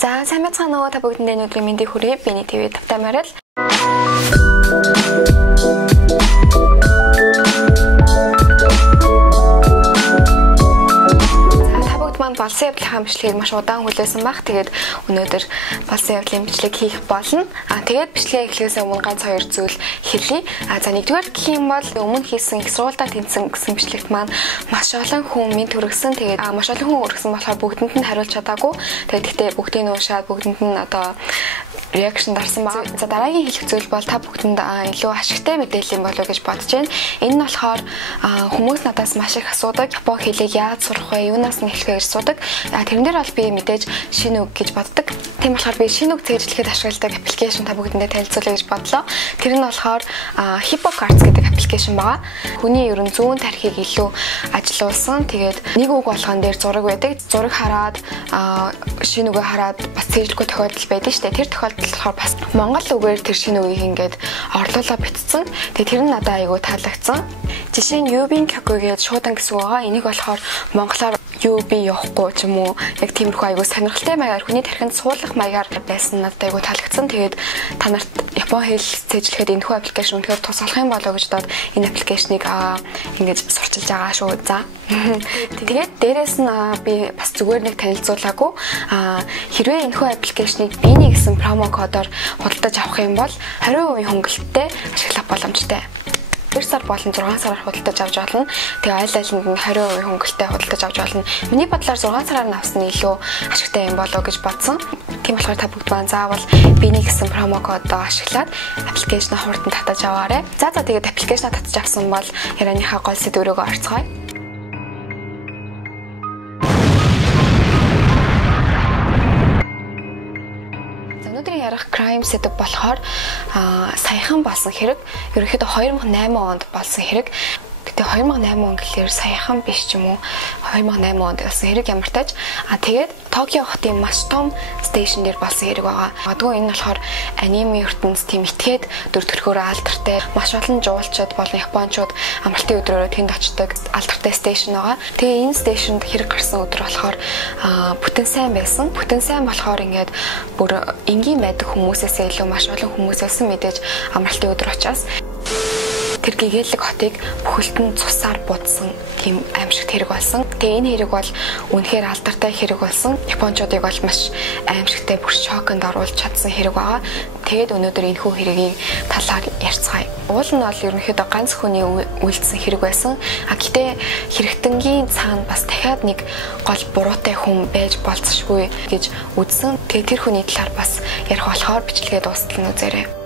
За сайн байцгаана уу та бүгдэндээ өнөөдрийн мэндийг хүргэе. Биний ТV тавтай марил. Болсон явдлын бичлэгийг маш удаан хүлээсэн баг. Тэгээд өнөөдөр болсон явдлын бичлэг хийх болно. Тэгээд бичлэгээ эхлэхээс өмнө ганц хоёр зүйл хэлье. За нэгдүгээр гэх юм бол өмнө хийсэн их сургуультай тэнцсэн гэсэн бичлэгт маань маш олон хүн минь төрөгсөн. Тэгээд маш олон хүн өргөсөн болохоор бүгдэнд нь хариулж чадаагүй. Тэгээд гэхдээ бүгдийг нь уушаад бүгдэнд нь одоо реакшн дарсан баг. За дараагийн хэлэх зүйл бол та бүгдэнд илүү ашигтай мэдээлэл юм болов уу гэж бодож байна. Энэ нь болохоор хүмүүс надаас маш их асуудаг. Япон хэлийг яаж сурах вэ? Юунаас нь эхлэх вэ гэж асуудаг. Тэрэн дээр бол би мэдээж шинэ үг гэж боддог. Тийм болохоор би шинэ үг цээжлэхэд ашигладаг аппликейшн та бүгдэндээ танилцуулъя гэж бодлоо. Тэр нь болохоор HippoCards гэдэг аппликейшн байгаа. Хүний ерөн зүүн тархийг илүү ажилуулсан. Тэгээд нэг үг болгон дээр зураг байдаг. Зураг хараад шинэ үгээ хараад бас цээжлэхгүй тохиолдол байдаг шүү дээ. Тэр тохиолдолд болохоор бас монгол үгээр тэр шинэ үгийг ингээд орлуулаад бичсэн. Тэгээд тэр нь надад айгүй таалагдсан. Жишээ нь Юбин Кёко гэж шуудан гэсэн үг байгаа. Энийг болохоор монголоор юу би явахгүй ч юм уу яг тиймэрхүү айгуу сонирхолтой маягаар хүний тархинд суулгах маягаар байсан надад айгуу таалагдсан. Тэгээд та нарт Япон хэл цээжлэхэд энэхүү аппликейшн үнэхээр тусалах юм болоо гэж бодоод энэ аппликейшнийг ингэж сурчилж байгаа шүү. За. Тэгээд дээрэс нь би бас зүгээр нэг танилцуулаагүй. Хэрвээ энэхүү аппликейшнийг биний гэсэн промо кодоор худалдаж авах юм бол 20% хөнгөлөлттэй ашиглах боломжтой. 2 сар болон 6 сараар худалдаж авч болно. Тэгээ айл-айланд нь 20% хөнгөлөлттэй худалдаж авч болно. Миний бодлоор 6 сараар авсан нь илүү ашигтай юм болоо гэж бодсон. Тийм болохоор та бүгд маань заавал биний гэсэн промо кодоо ашиглаад аппликейшнаа хурдан татаж аваарай. За тэгээд аппликейшнаа татаж авсан бол ярианыхаа гол сэдв рүүгээ орцгоё. Өнөөдрийн ярих crime сэдв болохоор саяхан болсон хэрэг. Ерөнхийдөө 2008 онд болсон хэрэг. Гэтэ 2008 он гэхэлэр саяхан биш ч юм уу 2008 онд болсон хэрэг ямар тааж тэгээд Токио хотын маш том стейшн дээр болсон хэрэг байгаа. Магадгүй энэ болохоор аниме ертөнцийн тийм итгээд дүр төрхөөрөө алдартай маш олон жуулчид болон японочууд амралтын өдрөөрөө тэнд очдог алдартай стейшн байгаа. Тэгээ энэ стейшнд хэрэг гарсан өдөр болохоор бүтэн сайн байсан. Бүтэн сайн болохоор ингээд бүр энгийн байдаг хүмүүсээс илүү маш олон хүмүүс байсан мэдээж амралтын өдөр учраас тэр гэгээлэг хотыг бүхэлдэн цусаар будсан тийм аимшигт хэрэг болсон. Тэгээ энэ хэрэг бол үнэхээр алдартай хэрэг болсон. Японочдыг бол маш аимшигтай бүр шоконд оруулж чадсан хэрэг байгаа. Тэгээд өнөөдөр энэхүү хэргийн талаар ярьцгаая. Уул нь бол ерөнхийдөө ганц хүний үйлдсэн хэрэг байсан. Гэтэ хэрэгтэнгийн цаана бас дахиад нэг гол буруутай хүн байж болцсошгүй гэж үзсэн. Тэгээд тэр хүний талаар бас ярих болохоор бичлэгээ дуустал нь үзээрэй.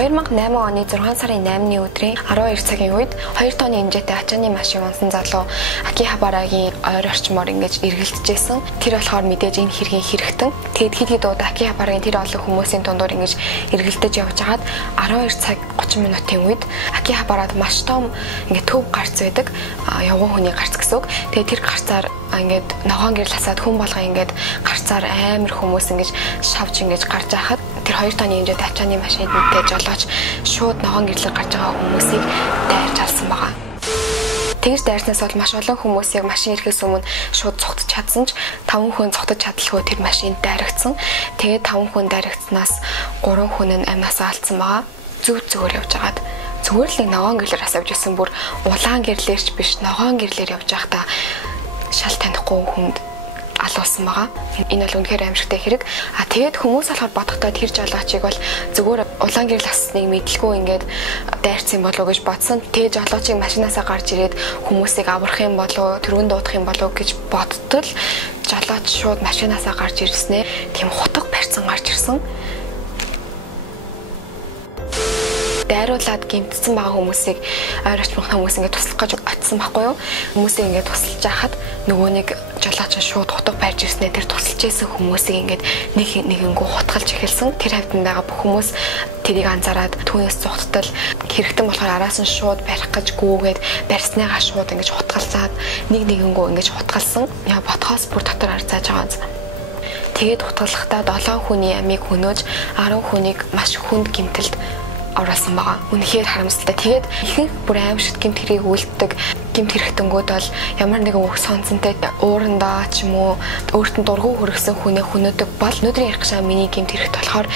2008 оны 6 сарын 8-ны өдрийн 12 цагийн үед 2 тонны хэмжээтэй ачааны машин унсан залуу Акихабарагийн ойр орчмоор ингэж эргэлдэжсэн. Тэр болохоор мэдээж энэ хэргийн хэрэгтэн. Тэгэд хэд удаа Акихабарагийн тэр олон хүмүүсийн дундуур ингэж эргэлдэж явж хагаад 12 цаг 30 минутын үед Акихабарад маш том ингэ төв гарц байдаг. Явган хүний гарц гэсэн үг. Тэгээд тэр гарцаар ингээд ногоон гэрэл хасаад хүн болгоо ингээд гарцаар амар хүмүүс ингэж шавж ингэж гарч байхад тэр 2 тонны хэмжээтэй ачааны машинтай жолооч шууд ногоон гэрлэг гарч байгаа хүмүүсийг дайрж алсан байгаа. Тэгж дайрснаас бол маш олон хүмүүс яг машин ирэхээс өмнө шууд цогтож чадсан ч 5 хүн цогтож чадлагүй тэр машинд дайрагдсан. Тэгээд 5 хүн дайрагдсанаас 3 хүн нь амнасаа алдсан байгаа. Зүгээр явж хагаад зүгээр л ногоон гэрлэр асавж исэн бүр улаан гэрлэрч биш ногоон гэрлэр явж байхдаа шал танихгүй хүнд алуулсан байгаа. Энэ бол үнэхээр аимшигтай хэрэг. Тэгээд хүмүүс болохоор бодохдоо тэр жолоочийг бол зүгээр улаан гэрэл хасныг мэдлгүй ингээд дайрцсан болов уу гэж бодсон. Тэгээд жолоочийг машинаасаа гарч ирээд хүмүүсийг аврах юм болов, тэрүүн дуудах юм болов гэж бодтол жолооч шууд машинаасаа гарч ирснээр тийм хутга барьсан гарч ирсэн. Дайруулаад гимтсэн байгаа хүмүүсийг ойр орчмын хүмүүс ингээд туслах гэж очсон байхгүй юу? Хүмүүсийг ингээд тусалж яхад нөгөө нэг жолооч шууд хутга барьж ирснээр тэр тусалж исэн хүмүүсийг ингээд нэгэнгүү хутгалж эхэлсэн. Тэр хавьтан байгаа бүх хүмүүс тэрийг анзаараад түүнээс зугттал хэрэгтэн болохоор араас нь шууд барих гэж гүүгээд барьсныгаа шууд ингээд хутгалсаад нэгэнгүү ингээд хутгалсан. Яа ботхоос бүр дотор арцааж байгаа. Тэгээд хутгалахдаа 7 хүний амийг хөнөөж 10 хүнийг маш хүнд гэмтэлд оруулсан байгаа. Үнэхээр харамсалтай. Тэгээд ихэнх бүр аимшигт гэмт хэрэг үйлддэг гэмт хэрэгтэнгүүд бол ямар нэгэн үг сонцонтой уурандаа ч юм уу өөрт нь дургу хүргэсэн хүнээ хүнөдөг бол өнөөдрийн ярих шаа миний гэмт хэрэгт болохоор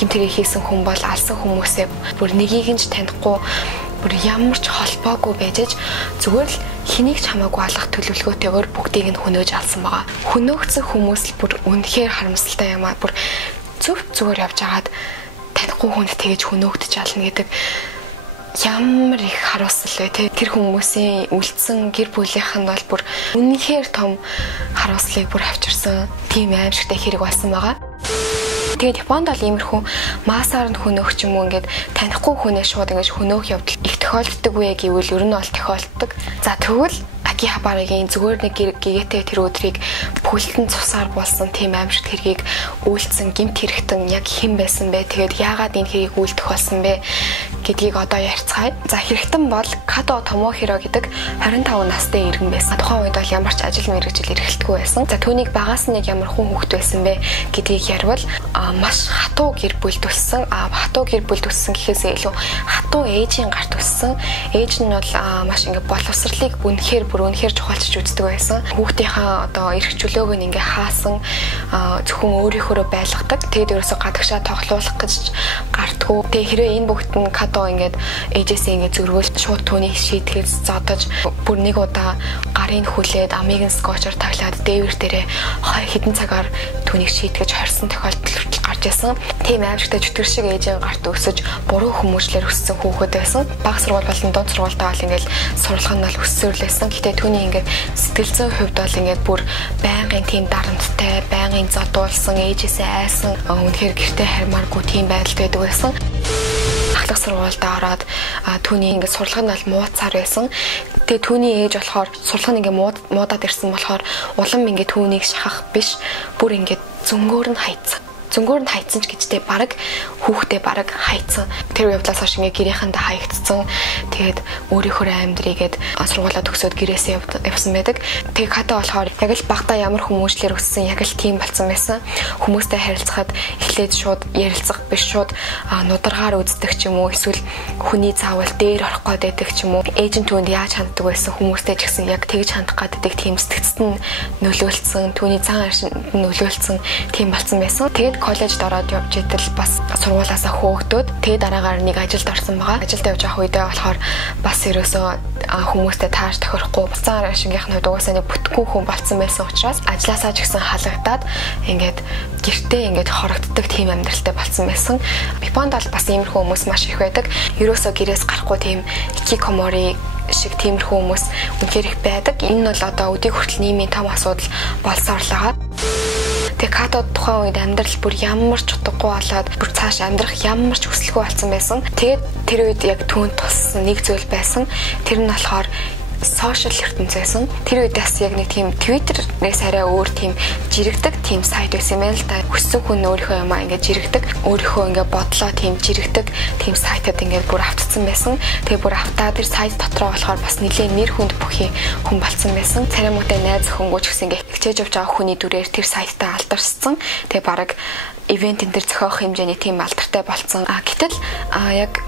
гэмт хэрэг хийсэн хүн бол алсан хүмүүсээ бүр нэгийг нь ч танихгүй бүр ямар ч холбоогүй байж зүгээр л хэнийг ч хамаагүй алах төлөвлөгөөтэйгээр бүгдийг нь хөнөөж алсан байгаа. Хөнөөгдсөн хүмүүс л бүр үнэхээр харамсалтай юм аа. Бүр зүгээр явж хагаад танихгүй хүнд тэгэж хөнөөгдөж ална гэдэг ямар их харуулсал вэ те. Тэр хүмүүсийн үлдсэн гэр бүлийнх нь бол бүр үнэхээр том харуулслыг бүр авчирсан тийм аимшигтай хэрэг болсон байгаа. Тэгээд Японд бол иймэрхүү массаар нь хөнөөх юм уу ингээд танихгүй хүнээ шууд ингэж хөнөөх явдал их тохиолддог вэ гэвэл ер нь бол тохиолддог. За тэгвэл Акихабарагийн зүгээр нэг гэгээтэй тэр өдрийг бүлтэн цусаар болсон тийм аимшигт хэргийг үйлдсэн гэмт хэрэгтэн яг хэн байсан бэ? Тэгээд яагаад энэ хэргийг үйлдэх болсон бэ гэдгийг одоо ярьцгаая. За хэрэгтэн бол Кадо Томохиро гэдэг 25 настай иргэн байсан. Тухайн үед бол ямар ч ажил мэргэжил эрхэлтгүй байсан. За түүнийг багаас нь ямар хүн хүүхэд байсан бэ гэдгийг ярвал маш хатуу гэр бүл төссөн. Хатуу гэр бүл төссөн гэхээсээ илүү хатуу ээжийн гарт төссөн. Ээж нь бол маш ингээ боловсролыг үнэхээр чухалчж үздэг байсан. Хүүхдийнхаа одоо эрх чөлөөг нь ингээ хаасан зөвхөн өөрийнхөө байлгадаг. Тэгэд ерөөсө гадагшаа тоглуулах гэж гардггүй. Тэгээ хэрвээ энэ бүгд нь Кадо ингээд ээжээсээ ингээ зөргөөлт шууд түүнийг шийтгэж зодож бүр нэг удаа гарын хүлээд амийг нь скотчоор таглаад дээвэр дээрээ хэдэн цагаар түүнийг шийтгэж хорсон тохиолдол гарч ирсэн. Тийм аимшигтай чөтгөр шиг ээжийн гарт өсөж буруу хүмүүжлэр өссөн хүүхэд байсан. Бага сургууль болон дунд сургуультаа бол ингээл сурлагын нь бол өссөрлөсөн. Гэтэ түүний ингээд сэтгэл зүйн хувьд бол ингээд бүр байнгын тийм дарамттай, байнгын зодуулсан, ээжээсээ айсан, үнэхээр гэртээ хармааргүй тийм байдалтай байдаг байсан. Ахлах сургуультай ороод түүний ингээд сурлагын нь бол мууцаар байсан. Тэгээ түүний ээж болохоор сурлагын ингээд муудаад ирсэн болохоор улам ингээд түүнийг шахах биш, бүр ингээд зөнгөөр нь хайцсан. Зөнгөөр нь хайцсан ч гэжтэй баг хүүхдээ баг хайцсан. Тэр явдлаас хойш ингээ гэрийнхэндээ хаягдсан. Тэгээд өөрийнхөө амьдрийгээд сургуулаа төгсөөд гэрээсээ явсан байдаг. Тэгээ Кадо болохоор яг л багтаа ямар хүмүүжлэр өссөн, яг л тийм болсон байсан. Хүмүүстэй харилцахад эхлээд шууд ярилцах биш, шууд нударгаар үздэг ч юм уу, эсвэл хүний заавал дээр орох гээд байдаг ч юм уу. Ээж нь түүнд яаж ханддаг байсан, хүмүүстэй ч гэсэн яг тэгж хандах гэдэг тийм сэтгцэд нь нөлөөлсөн, түүний цаан аршинд нөлөөлсөн тийм болсон байсан. Тэгээд коллежд ороод явж итэл бас сургуулаасаа хөөгдөөд тэгээ дараагаар нэг ажилд орсон байгаа. Ажилд явж авах үедээ болохоор бас ерөөсөө хүмүүстэй тааш тохирохгүй буцаан аршингийнх нь угаасаа нэг бүтггүй хүн болцсон байсан учраас ажилласаа ч гэсэн халагдаад ингээд гэртээ ингээд хорогддог тийм амьдралтай болцсон байсан. Японд бол бас иймэрхүү хүмүүс маш их байдаг. Ерөөсөө гэрээс гарахгүй тийм хикикомори шиг тиймэрхүү хүмүүс үнэхээр их байдаг. Энэ нь бол одоо өдийг хүртэл нийгмийн том асуудал болсоор л байгаа. Тэгээ Кадо тухайн үед амьдрал бүр ямар ч утгагүй болоод бүр цааш амьдрах ямар ч хүсэлгүй болсон байсан. Тэгээд тэр үед яг түүнд туссан нэг зүйл байсан. Тэр нь болохоор сошиал ертөнц байсан. Тэр үед бас яг нэг тийм Twitter-ээс арай өөр тийм жирэгдэг тийм сайт байсан юм байна л да. Хүссэн хүн өөрийнхөө юмаа ингээд жирэгдэг, өөрийнхөө ингээд бодлоо тийм жирэгдэг тийм сайтад ингээд бүр автцсан байсан. Тэгээ бүр автаа тэр сайт дотроо болохоор бас нэлээд нэр хүнд бүхий хүн болцсон байсан. Царамуутай найз хөнгөөч гэсэн ингээд хичээж явж байгаа хүний дүрээр тэр сайтаа алдаршсан. Тэгээ баг ивент энэ төр зохиох хэмжээний тийм алдартай болцсон. Гэтэл яг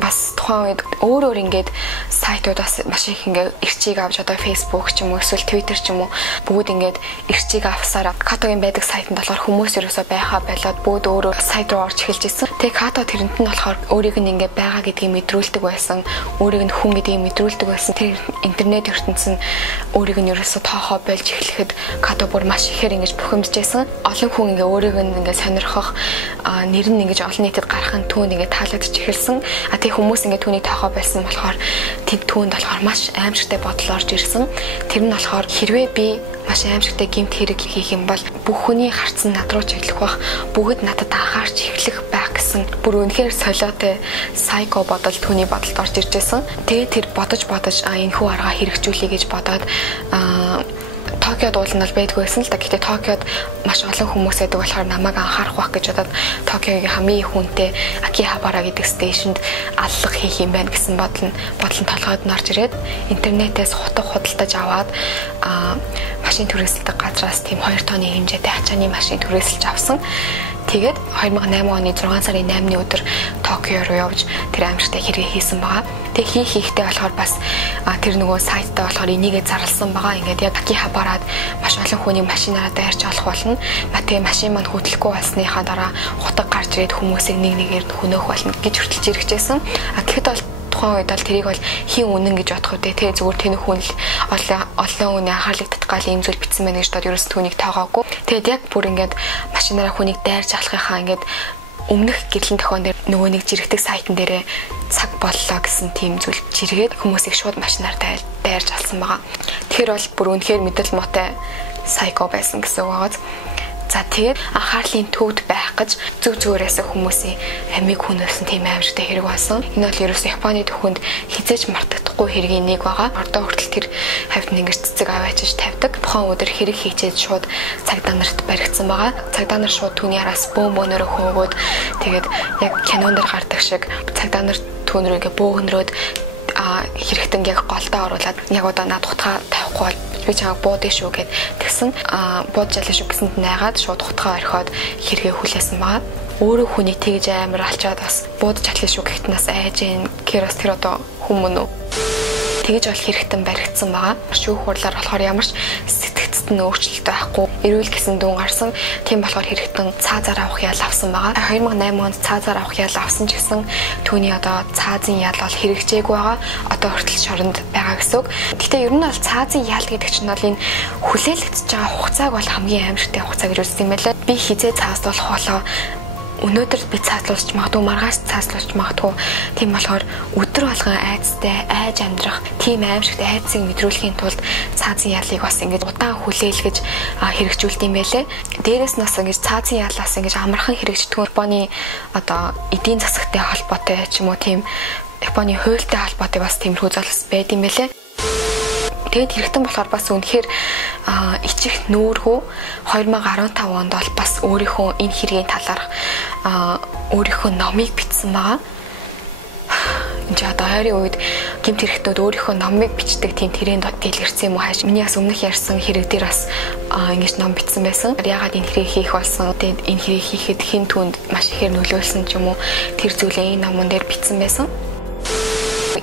бас тухайн үед өөр ингээд сайтууд бас маш их ингээд ирчийг авч одоо Facebook ч юм уу эсвэл Twitter ч юм уу бүгд ингээд ирчийг авсараа Кадогийн байдаг сайтанд болохоор хүмүүс ерөөсөө байхаа болоод бүгд өөрөө сайт руу орж эхэлж ирсэн. Тэгээ Кадо тэрэнд нь болохоор өөрийг нь ингээд байгаа гэдгийг мэдрүүлдэг байсан. Өөрийг нь хүн гэдгийг мэдрүүлдэг байсан. Тэр интернет ертөнц нь өөрийг нь ерөөсөө тоохоо болж эхлэхэд Кадо бүр маш ихээр ингээд бухимдажсэн. Олон хүн ингээд өөрийг нь ингээд сонирхох нэр нь ингээд олон нийтэд гарах нь түүнд ингээд таалагдж эхэлсэн. Тэг хүмүүс ингээд түүний тоохоо байсан болохоор тэд түүнд болохоор маш аимшигтай бодол орж ирсэн. Тэр нь болохоор хэрвээ би маш аимшигтай гэмт хэрэг хийх юм бол бүх хүний харц нь над руу чиглэх бах, бүгд надад анхаарч эхлэх байх гэсэн бүр үнэхээр солиотой сайко бодол түүний бодолд орж ирж байсан. Тэгээд тэр бодож энэхүү арга хэрэгжүүлэе гэж бодоод Токиод уулнал байдгүй байсан л да. Гэхдээ Токиод маш олон хүмүүс байдаг болохоор намайг анхаарах байх гэж бодоод Токиогийн хамгийн их хүнтэй Акихабара гэдэг стейшнд аллах хийх юм байна гэсэн бодол нь толгойд нь орж ирээд интернетээс худалдаж аваад машин түрээсэлдэг газраас тийм 2 тонны хэмжээтэй ачааны машин түрээсэлж авсан. Тэгээд 2008 оны 6 сарын 8-ны өдөр Токио руу явж тэр аимшигтай хэрэг хийсэн байгаа. Тэгээ хийхдээ болохоор бас тэр нөгөө сайттай болохоор энийгээ зарласан байгаа. Ингээд яг Акихабарад маш олон хүний машинаараа дайрч олох болно. Тэгээ машин маань хөдлөхгүй болсныхаа дараа хутаг гарч ирээд хүмүүсийг нэг нэгээр хөнөөх болно гэж хүртэлж иргэжсэн. Тэгэхэд бол тухайн үед бол тэрийг бол хин үнэн гэж бодох үү. Тэгээ зүгээр тэнх хүн л олон хүний анхаарлыг татгал ийм зүйл бичсэн байна гэж бодоод ерөөс түүнийг тоогоогүй. Тэгээд яг бүр ингээд машинаараа хүнийг дайрч алахынхаа ингээд өмнөх гэрлэн тохион дээр нөгөө нэг жирэгдэг сайтн дээрээ цаг боллоо гэсэн тийм зүйл жиргээд хүмүүсийг шууд машинаар дайрж алсан байгаа. Тэр бол бүр үнэхээр мэдэл мотой сайко байсан гэсэн үг байгаа. За тэгээд анхаарлын төвд байх гэж зүгээрээс хүмүүсийн амийг хүнөөсөн тийм аимшигтай хэрэг болсон. Энэ бол ерөөсөө Японы төвхөнд хизээж мартагдахгүй хэргийн нэг байгаа. Одоо хүртэл тэр хавьд нэг цэцэг аваачиж тавьдаг. Тухайн өдөр хэрэг хийчээд шууд цагдаа нарт баригдсан байгаа. Цагдаа нар шууд түүний араас бөөнөрөө хөөгөөд тэгээд яг кинонд гардаг шиг цагдаа нар түүнрөөгээ бөөнрөөд хэрэгтэн яг голдоо оруулаад яг одоо над утгаа тавихгүй бол би чамайг буудъя шүү гэд тэгсэн бууд жалаа шүү гэсэнд найгаад шууд утгаа орхиод хэрэгээ хүлээсэн байгаа. Өөрөө хүний тэгж амар алчаад бас бууд жалаа шүү гэхэд нас айж ийн гэрээс тэр одоо хүмүүн үү тэгж бол хэрэгтэн баригдсан байгаа. Шүүх хурлаар болохоор ямарч сэтгэцэд нь өөрчлөлт байхгүй. Эрүүл гэсэн дүн гарсан. Тийм болохоор хэрэгтэн цаазаар авах ял авсан байгаа. 2008 онд цаазаар авах ял авсан ч гэсэн түүний одоо цаазын ял бол хэрэгжээгүй байгаа. Одоо хүртэл шоронд байгаа гэсэн үг. Гэхдээ ер нь бол цаазын ял гэдэг чинь бол энэ хүлээлгэж байгаа хугацааг бол хамгийн аимшигтай хугацаа гэж үздэг юм байлаа. Би хизээ цааслуулах болоо өнөөдөр би цааслуулж магадгүй маргааш цааслуулж магадгүй. Тийм болохоор өдөр болгон айцтай айж амьдрах тийм аимшигтай айцыг мэдрүүлэхийн тулд цаазын ялыг бас ингэж удаан хүлээлгэж хэрэгжүүлдэг юм байлээ. Дээрээс нь бас ингэж цаазын ялаас ингэж амархан хэрэгждэг Японы одоо эдийн засагтай холбоотой ч юм уу тийм Японы хуультай холбоотой бас тиймэрхүү залс байд юм байлээ. Тэгээд хэрэгтэн болохоор бас үнэхээр ичих нүүргүү 2015 онд бол бас өөрийнхөө энэ хэргийн талаарх өөрийнхөө номыг бичсэн байгаа. Энд одоо хайрын үед гэмт хэрэгтнүүд өөрийнхөө номыг бичдэг тийм тренд дэлгэрсэн юм уу хааш. Миний бас өмнөх ярьсан хэрэг дээр бас ингэж ном бичсэн байсан. Ягаад энэ хэрэг хийх болсон? Тэгээд энэ хэрэг хийхэд хэн түнд маш ихээр нөлөөлсөн ч юм уу тэр зүйлээ энэ номон дээр бичсэн байсан.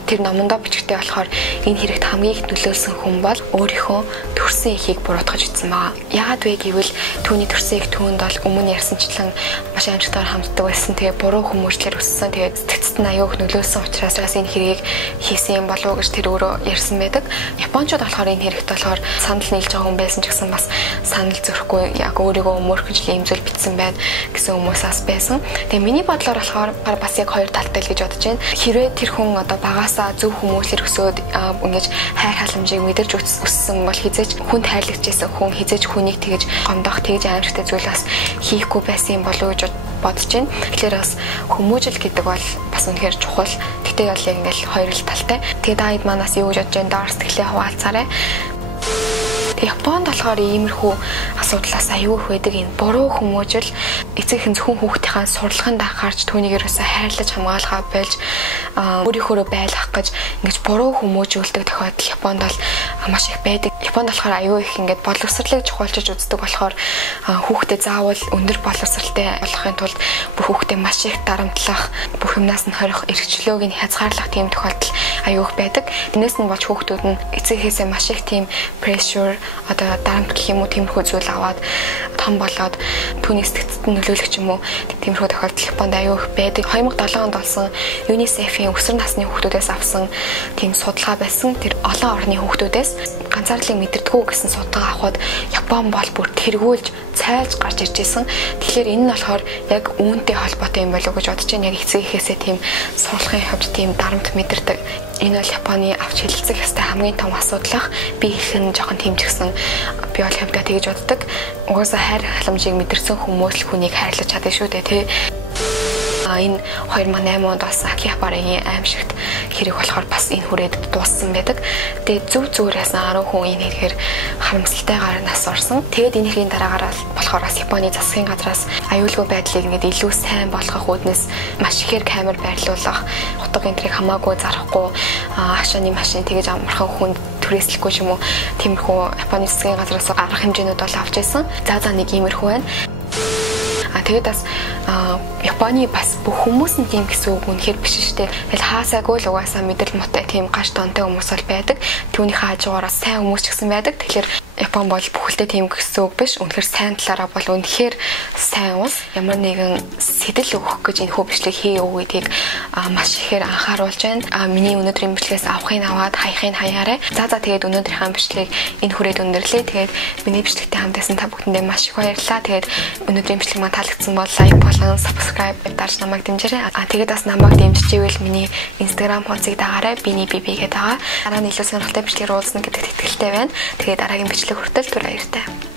Тэр номондоо бичгтэй болохоор энэ хэрэгт хамгийн их нөлөөлсөн хүн бол өөрийнхөө төрсөн эхийг буруутгаж ütсэн байгаа. Яагаад вэ гэвэл түүний төрсөн их түүнд бол өмнө ярьсанчлан маш амжилтаар хамтдаг байсан. Тэгээ буруу хүмүүжлэр өссөн. Тэгээ сэтгэцэд нь аюух нөлөөлсөн учраас энэ хэргийг хийсэн юм болов уу гэж тэр өөрөө ярьсан байдаг. Японочууд болохоор энэ хэрэгт болохоор санал нийлж байгаа хүн байсан ч гэсэн бас санал зөрөхгүй яг өөрийгөө өмөрхөж ийм зүйл бичсэн байна гэсэн хүмүүс бас байсан. Тэгээ миний бодлоор болохоор бас яг хоёр талтай л гэж бодож байна. Хэрвээ тэр хүн одоо багасаа зөв хүмүүслэр өсөөд ингэж хайр халамжийг мэдэрч өссөн бол хизээч хүнд хайрлагчээсэн хүн хизээч хүнийг тэгэж гомдох тэгж аимшигтай зүйл бас хийхгүй байсан юм болов уу гэж бодож байна. Тэгэхээр бас хүмүүжил гэдэг бол бас үнэхээр чухал. Тэгтээ бол яг ингээл хоёр л талтай. Тэгээ даад манаас юу гэж бодож байна доор сэтгэлээ хуваалцаарай. Японд болохоор иймэрхүү асуудлаас аюул их байдаг энэ буруу хүмүүжил эцэгхэн зөвхөн хүүхдийнхээ сурлагын дахаарч түүнийг ерөөсөө хайрлаж хамгаалахаа болж өөрийнхөө байлгах гэж ингэж буруу хүмүүжүүлдэг тохиолдол Японд бол маш их байдаг. Японд болохоор аюул их ингэж боловсролыг чухалчилж үздэг болохоор хүүхдэд заавал өндөр боловсролтой болохын тулд бүх хүүхдэд маш их дарамтлах, бүх юмнаас нь хорих, эрхчлөөг нь хязгаарлах тийм тохиолдол аюул их байдаг. Тэрнээс нь болж хүүхдүүд нь эцэгхээсээ маш их тийм pressure одоо дарамт гэх юм уу тиймэрхүү зүйл аваад том болоод түүний сэтгэцэд нөлөөлөх юм уу тиймэрхүү тохиолдол Японд аюул их байдаг. 2007 онд болсон UNICEF-ийн өсвөр насны хүүхдүүдээс авсан тийм судалгаа байсан. Тэр олон орны хүүхдүүдээс ганцаарлыг мэдэрдэггүй гэсэн судалгаа авахд Япон бол бүр тэргүүлж цайлж гарч ирж байсан. Тэгэхээр энэ нь болохоор яг үүнтэй холбоотой юм болов уу гэж бодож байна. Яг эцэгхээсээ тийм сурлагын хувьд тийм дарамт мэдэрдэг. Энэ бол Японы авч хэлэлцэх ёстой хамгийн том асуудал. Би их нь жоохон тэмцгсэн. Би бол хавьдаа тэгж боддог. Угаасаа хайр халамжийг мэдэрсэн хүмүүс л хүнийг хайрлаж чаддаг шүү дээ, тий. Энэ 2008 онд бас Акихабарагийн аимшигт хэрэг болохоор бас энэ хүрээд дууссан байдаг. Тэгээд зөв зүгээрээс 10 хүн энэ хэрэгээр харамсалтайгаар нас орсон. Тэгээд энэ хэргийн дараагаар болохоор бас Японы засгийн газраас аюулгүй байдлыг ингээд илүү сайн болгох үүднээс маш ихээр камер байрлуулах, утга энтрийг хамаагүй зарахгүй, хашааны машин тэгэж амархан хүнд түрээслэхгүй ч юм уу тиймэрхүү Японы засгийн газраас арга хэмжээнүүд бол авч ирсэн. За нэг иймэрхүү байна. Тэгээд бас Японы бас бүх хүмүүс нь тийм гэсэн үг үнэхээр биш шүү дээ. Тэгэл хаасаагүй л угаасаа мэдрэл муутай тийм гаш тонтой хүмүүс бол байдаг. Түүнийхээ хажуугаараас сайн хүмүүс ч гэсэн байдаг. Тэгэхээр Япон бол бүхэлдээ тийм гэсэн үг биш. Үнэхээр сайн талаараа бол үнэхээр сайн улс. Ямар нэгэн сэтэл өгөх гэж энэ хөө бичлэг хий өгөөдгийг маш ихээр анхааруулж байна. Миний өнөөдрийн бичлэгээс авахыг аваад хаяхыг хаяарай. За тэгээд өнөөдрийнхээ бичлэгийг энэ хүрээд өндөрлөе. Тэгээд миний бичлэгтэй хамтдасан та бүхэндээ маш их баярлалаа. Тэгээд өнөөдрийн бичлэг маань таалагдсан бол лайк болон subscribe дарж намайг дэмжээрэй. Тэгээд бас намайг дэмжиж ивэл миний Instagram хуудсыг дагаарай. Биний BB гэдэг байгаа. Дараа нь илүү сонирхолтой бичлэгээр уулзна гэдэгт итгэлтэй байна. Тэгээд дараагийн бичлэг хүртэл түр баяртай.